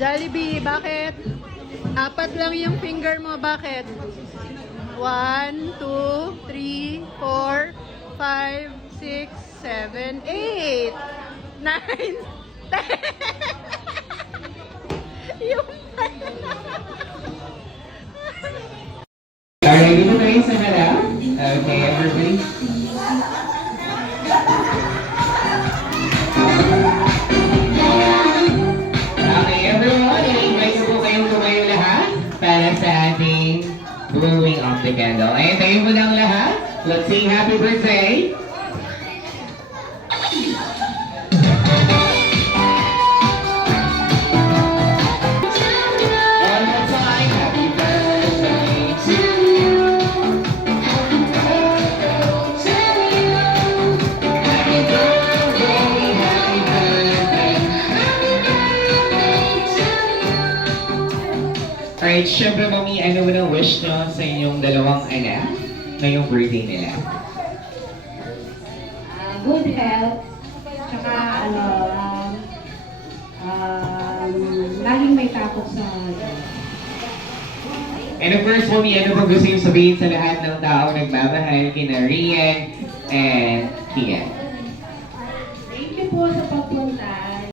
Jollibee, bakit? Apat lang yung finger mo, bakit? One, two, three, four, five, six, seven, eight, nine, ten. yung Alright, dito tayo sa harap. Okay, everybody. Sa ating blowing of the candle. Ayun, tayo mo lang lahat. Let's sing happy birthday. Alright, syempre mami, ano mo na wish nyo sa inyong dalawang anak ngayong birthday nila? Ah, good health, tsaka ano, um, um, laging may takot sa And of course, mami, ano ba gusto yung sabihin sa lahat ng taong nagmamahal kina Rian and Kian? Thank you po sa pagtulong